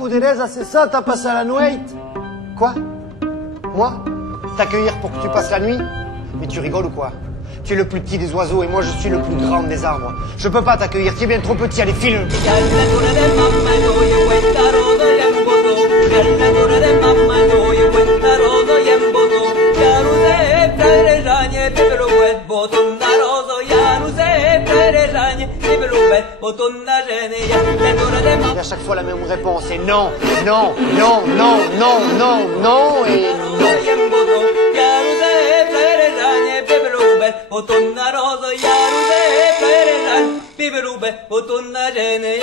Poderesa, c'est ça, t'as passé à la nuit? Quoi? Moi? T'accueillir pour que tu passes la nuit? Mais tu rigoles ou quoi? Tu es le plus petit des oiseaux et moi je suis le plus grand des arbres. Je peux pas t'accueillir, tu es bien trop petit, allez file. Et à chaque fois la même réponse, et non, non, non, non, non, non, non, et non. Botonna rosa, yaruse, fere, biberube, botonna gene.